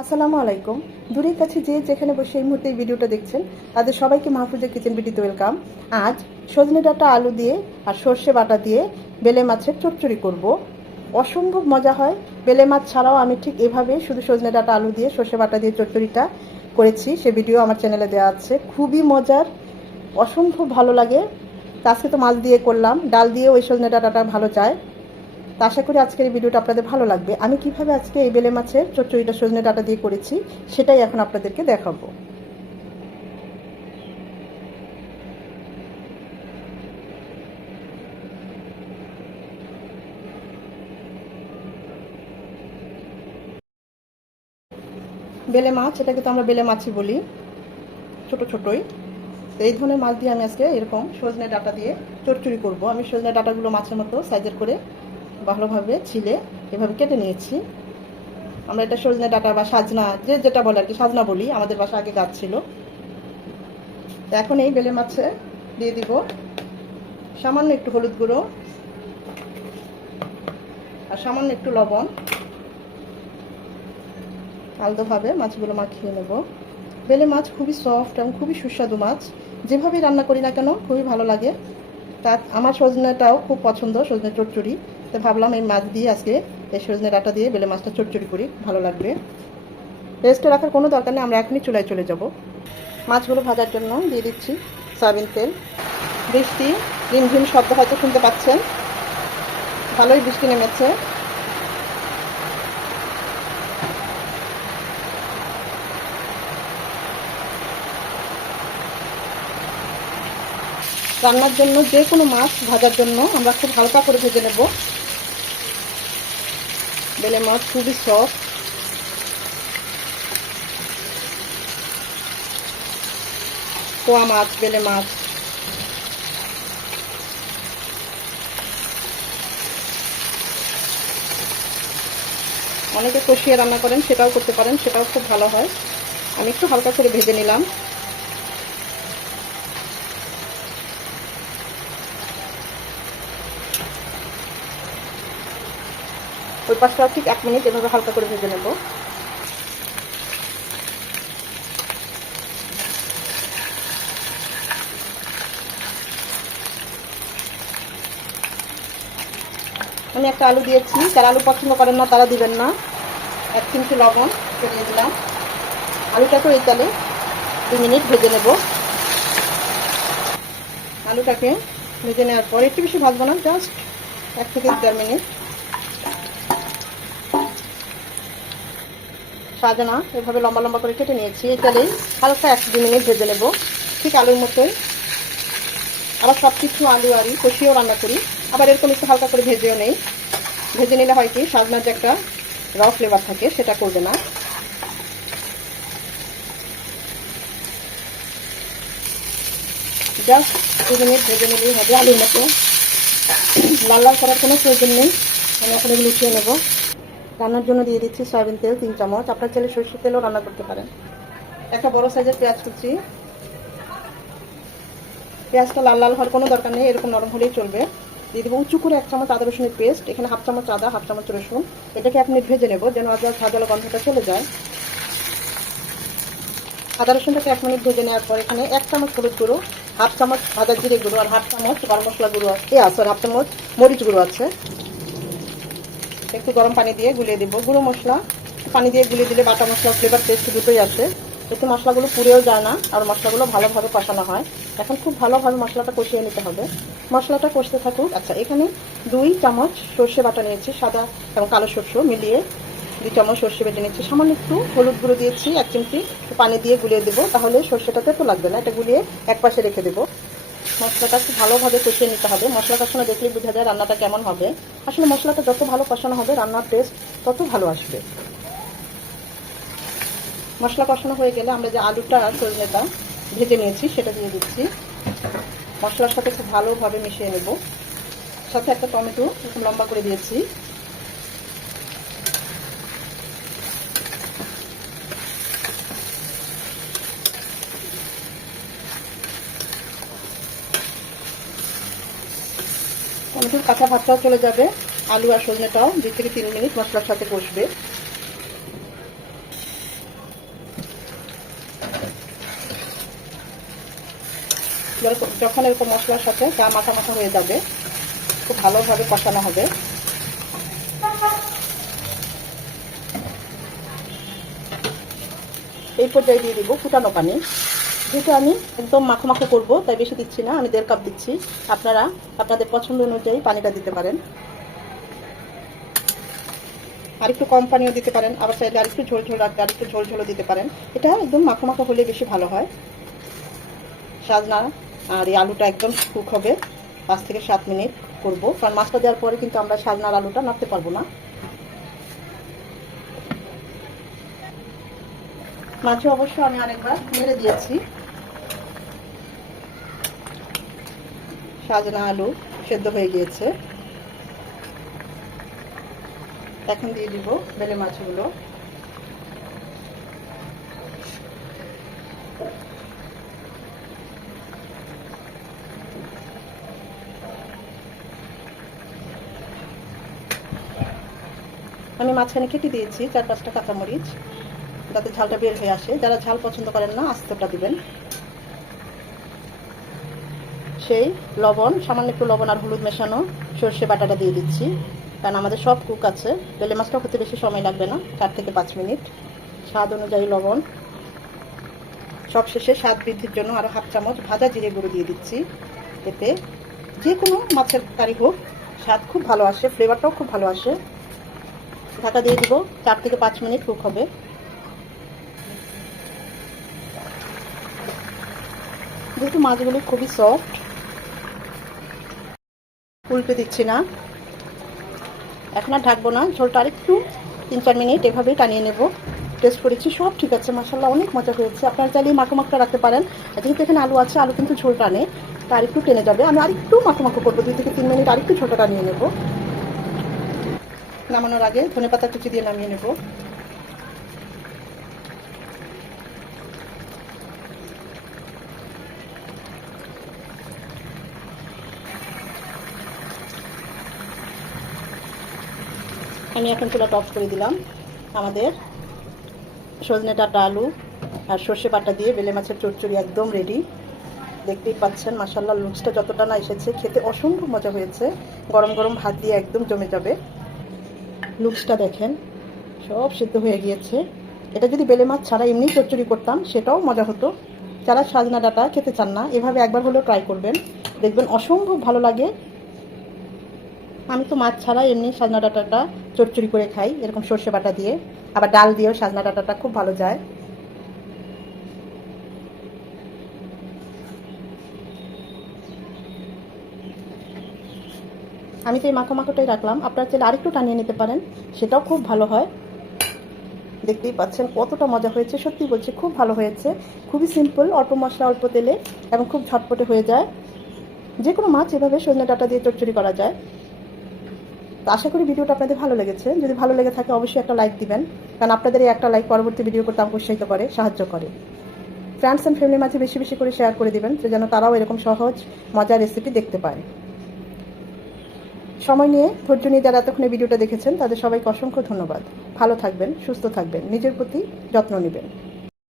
আসসালামু আলাইকুম। দূরের কাছে যে যেখানে বসে এই মুহূর্তে এই ভিডিওটা দেখছেন তাদের সবাইকে মাহফুজা কিচেন বিডিতে ওয়েলকাম। আজ সজনে ডাঁটা আলু দিয়ে আর সর্ষে বাটা দিয়ে বেলে মাছের চচ্চড়ি করব। অসম্ভব মজা হয়। বেলে মাছ ছাড়াও আমি ঠিক এভাবে শুধু সজনে ডাঁটা আলু দিয়ে সর্ষে বাটা দিয়ে চচ্চড়িটা করেছি, সে ভিডিও আমার চ্যানেলে দেওয়া আছে। খুবই মজার, অসম্ভব ভালো লাগে। আজকে তো মাছ দিয়ে করলাম, ডাল দিয়েও ওই সজনে ডাঁটাটা ভালো যায়। তা আশা করি আজকের এই ভিডিওটা আপনাদের ভালো লাগবে। আমি কিভাবে আজকে এই বেলে মাছের চচ্চড়িটা সজনে ডাঁটা দিয়ে করেছি সেটাই এখন আপনাদেরকে দেখাবো। বেলে মাছ, এটাকে তো আমরা বেলে মাছই বলি, ছোট ছোটই। তো এই ধরনের মাছ দিয়ে আমি আজকে এরকম সজনে ডাঁটা দিয়ে চচ্চড়ি করব। আমি সজনে ডাঁটাগুলো মাছের মতো সাইজের করে ভালোভাবে ছিলে এভাবে কেটে নিয়েছি। আমরা এটা সজনে ডাঁটা বা সাজনা, যে যেটা বলে আর কি, সাজনা বলি, আমাদের বাসা আগে গাছ ছিল। তো এখন এই বেলে মাছে দিয়ে দিব সামান্য একটু হলুদ গুঁড়ো আর সামান্য একটু লবণ। আলতোভাবে মাছগুলো মাখিয়ে নেব। বেলে মাছ খুবই সফট এবং খুবই সুস্বাদু মাছ, যেভাবেই রান্না করি না কেন খুবই ভালো লাগে। তা আমার সজনেটাও খুব পছন্দ, সজনে চচ্চড়ি। তো ভাবলাম এই মাছ দিয়ে আজকে এই সজনে ডাঁটা দিয়ে বেলে মাছটা চচ্চড়ি করি, ভালো লাগবে। রেস্টে রাখার কোনো দরকার নেই, আমরা এখনই চুলায় চলে যাব। মাছগুলো ভাজার জন্য দিয়ে দিচ্ছি সয়াবিন তেল। বৃষ্টি রিমঝিম শব্দ হয়তো শুনতে পাচ্ছেন, ভালোই বৃষ্টি নেমেছে। রান্নার জন্য যে কোনো মাছ ভাজার জন্য আমরা খুব হালকা করে ভেজে নেব। বেলে মাছ খুবই সফট। পোয়া মাছ, বেলে মাছ, অনেকে কষিয়ে রান্না করেন, সেটাও করতে পারেন, সেটাও খুব ভালো হয়। আমি একটু হালকা করে ভেজে নিলাম। ওই পাশটা ঠিক 1 মিনিট এভাবে হালকা করে ভেজে নেব। আমি একটা আলু দিয়েছি, যারা আলু পছন্দ করেন না তারা দিবেন না। 1 চিমটি লবণ দিয়ে দিলাম। আলুটাকে এই তেলে 2 মিনিট ভেজে নেব। আলুটাকে ভেজে নেওয়ার পর, একটু বেশি ভাজবো না, জাস্ট 1 থেকে 1.5 মিনিট। সাজানা এভাবে লম্বা লম্বা করে কেটে নিয়েছি, এই তেলেই হালকা 1-2 মিনিট ভেজে নেব, ঠিক আলুর মতোই। আবার সব কিছু আলু আলু কষিয়েও রান্না করি, আবার এরকম একটু হালকা করে ভেজেও নেই। ভেজে নিলে হয় কি, সাজনার যে একটা র ফ্লেভার থাকে সেটা করবে না। জাস্ট 2 মিনিট ভেজে নিলেই হবে আলুর মতো। লাল লাল করার কোনো প্রয়োজন নেই। আমি এখন এগুলো উঠিয়ে নেব। রান্নার জন্য দিয়ে দিচ্ছি সয়াবিন তেল 3 চামচ। আপনার চাইলে সরষের তেলও রান্না করতে পারেন। একটা বড় সাইজের পেঁয়াজ কুচি। পেঁয়াজটা লাল লাল হওয়ার কোনো দরকার নেই, এরকম নরম হলেই চলবে। দিয়ে দেবো উঁচু করে 1 চামচ আদা রসুনের পেস্ট। এখানে 1/2 চামচ আদা, 1/2 চামচ রসুন। এটাকে 1 মিনিট ভেজে নেব যেন আদা ঝাঁঝালো গন্ধটা চলে যায়। আদা রসুনটাকে 1 মিনিট ভেজে নেওয়ার পর এখানে 1 চামচ হলুদ গুঁড়ো, 1/2 চামচ ভাজা জিরে গুঁড়ো আর 1/2 চামচ গরম মশলা গুঁড়ো আছে, 1/2 চামচ মরিচ গুঁড়ো আছে। একটু গরম পানি দিয়ে গুলিয়ে দেবো। গুঁড়ো মশলা পানি দিয়ে গুলিয়ে দিলে বাটা মশলা ফ্লেভার টেস্ট দুটোই আসে। এতে মশলাগুলো পুড়েও যায় না আর মশলাগুলো ভালোভাবে কষানো হয়। এখন খুব ভালোভাবে মশলাটা কষিয়ে নিতে হবে। মশলাটা কষতে থাকুক। আচ্ছা, এখানে 2 চামচ সর্ষে বাটা নিয়েছি, সাদা এবং কালো সর্ষে মিলিয়ে 2 চামচ সর্ষে বেটে নিচ্ছি। সামান্য একটু হলুদ গুঁড়ো দিয়েছি, 1 চিমটি পানি দিয়ে গুলিয়ে দেবো, তাহলে সর্ষেটাতে তো লাগবে না। এটা গুলিয়ে একপাশে রেখে দেবো। মশলাটা খুব ভালোভাবে কষিয়ে নিতে হবে। মশলা কষানো দেখলেই বোঝা যায় রান্নাটা কেমন হবে। আসলে মশলাটা যত ভালো কষানো হবে রান্নার টেস্ট তত ভালো আসবে। মশলা কষানো হয়ে গেলে আমরা যে আলুটা আর সজনেটা ভেজে নিয়েছি সেটা দিয়ে দিচ্ছি। মশলার সাথে খুব ভালোভাবে মিশিয়ে নেব। সাথে একটা টমেটো একটু লম্বা করে দিয়েছি। টমেটোর কাঁচা ভাতটাও চলে যাবে, আলু আর সজনেটাও 2 থেকে 3 মিনিট মশলার সাথে কষবে। যখন এরকম মশলার সাথে গা মাখা মাখা হয়ে যাবে, খুব ভালোভাবে কষানো হবে। এই পর্যায়ে দিয়ে দিব ফুটানো পানি। যেহেতু আমি একদম মাখো মাখো করবো, তাই বেশি দিচ্ছি না, আমি 1.5 কাপ দিচ্ছি। আপনারা আপনাদের পছন্দ অনুযায়ী পানিটা দিতে পারেন, আরেকটু কম পানিও দিতে পারেন, আবার চাইলে আরেকটু ঝোল ঝোল রাখতে আরেকটু ঝোল ঝোলও দিতে পারেন। এটা একদম মাখো মাখো হলে বেশি ভালো হয়। সাজনা আর এই আলুটা একদম কুক হবে 5 থেকে 7 মিনিট করব, কারণ মাছটা দেওয়ার পরে কিন্তু আমরা সাজনার আলুটা নাড়তে পারবো না। মাছে অবশ্য আমি আরেকবার নেড়ে দিয়েছি। সাজনা আলু সেদ্ধ হয়ে গিয়েছে। এখন দিয়ে দিব বেলে মাছগুলো। আমি মাঝখানে কেটে দিয়েছি 4-5টা কাঁচামরিচ, যাতে ঝালটা বের হয়ে আসে। যারা ঝাল পছন্দ করেন না, আস্তটা দিবেন। সেই লবণ, সামান্য একটু লবণ আর হলুদ মেশানো সর্ষে বাটাটা দিয়ে দিচ্ছি, কারণ আমাদের সব কুক আছে। বেলে মাছটা হতে বেশি সময় লাগবে না, 4 থেকে 5 মিনিট। স্বাদ অনুযায়ী লবণ। সবশেষে স্বাদ বৃদ্ধির জন্য আরও 1/2 চামচ ভাজা জিরে গুঁড়ো দিয়ে দিচ্ছি। এতে যে কোনো মাছের কারি হোক, স্বাদ খুব ভালো আসে, ফ্লেভারটাও খুব ভালো আসে। ঢাকা দিয়ে দিব, 4 থেকে 5 মিনিট কুক হবে। যেহেতু মাছগুলো খুবই সফট, উল্টে দিচ্ছি না। এখন আর ঢাকবো না, ঝোলটা আরেকটু 3-4 মিনিট এভাবেই টানিয়ে নেব। টেস্ট করেছি, সব ঠিক আছে, মাশাআল্লাহ অনেক মজা হয়েছে। আপনারা চাইলে মাখো মাখোটা রাখতে পারেন। যেহেতু এখানে আলু আছে, আলু কিন্তু ঝোল টানে, তা আরেকটু টেনে যাবে। আমি আরেকটু মাখো মাখো করবো, 2 থেকে 3 মিনিট আরেকটু ঝোলটা টানিয়ে নেব। নামানোর আগে ধনেপাতা কুচি দিয়ে নামিয়ে নেব। আমি এখন চুলাটা অফ করে দিলাম। আমাদের সজনে ডাঁটা, আলু আর সর্ষে বাটা দিয়ে বেলে মাছের চচ্চড়ি একদম রেডি। দেখতেই পাচ্ছেন মাশাআল্লাহ, লুকসটা যতটা না এসেছে, খেতে অসম্ভব মজা হয়েছে। গরম গরম ভাত দিয়ে একদম জমে যাবে। লুকসটা দেখেন, সব সিদ্ধ হয়ে গিয়েছে। এটা যদি বেলে মাছ ছাড়া এমনি চচ্চড়ি করতাম, সেটাও মজা হতো। যারা সাজনা ডাঁটা খেতে চান না, এভাবে একবার হলেও ট্রাই করবেন, দেখবেন অসম্ভব ভালো লাগে। আমি তো মাছ ছাড়া এমনি সাজনা ডাঁটাটা চচ্চড়ি করে খাই, এরকম সর্ষে বাটা দিয়ে। আবার ডাল দিয়েও সাজনা ডাঁটাটা খুব ভালো যায়। আমি তো এই মাখো মাখোটাই রাখলাম, আপনারা চাইলে আরেকটু টানিয়ে নিতে পারেন, সেটাও খুব ভালো হয়। দেখতেই পাচ্ছেন কতটা মজা হয়েছে, সত্যি বলছি খুব ভালো হয়েছে। খুবই সিম্পল, অল্প মশলা অল্প তেলে, এবং খুব ঝটপটে হয়ে যায়। যে কোনো মাছ এভাবে সজনে ডাঁটা দিয়ে চচ্চড়ি করা যায়। তো আশা করি ভিডিওটা আপনাদের ভালো লেগেছে। যদি ভালো লেগে থাকে অবশ্যই একটা লাইক দিবেন, কারণ আপনাদের এই একটা লাইক পরবর্তী ভিডিও করতে আমাকে উৎসাহিত করে, সাহায্য করে। ফ্রেন্ডস অ্যান্ড ফ্যামিলির মাঝে বেশি বেশি করে শেয়ার করে দিবেন, যেন তারাও এরকম সহজ মজার রেসিপি দেখতে পায়। সময় নিয়ে, ধৈর্য নিয়ে যারা এতক্ষণ এই ভিডিওটা দেখেছেন, তাদের সবাইকে অসংখ্য ধন্যবাদ। ভালো থাকবেন, সুস্থ থাকবেন, নিজের প্রতি যত্ন নেবেন।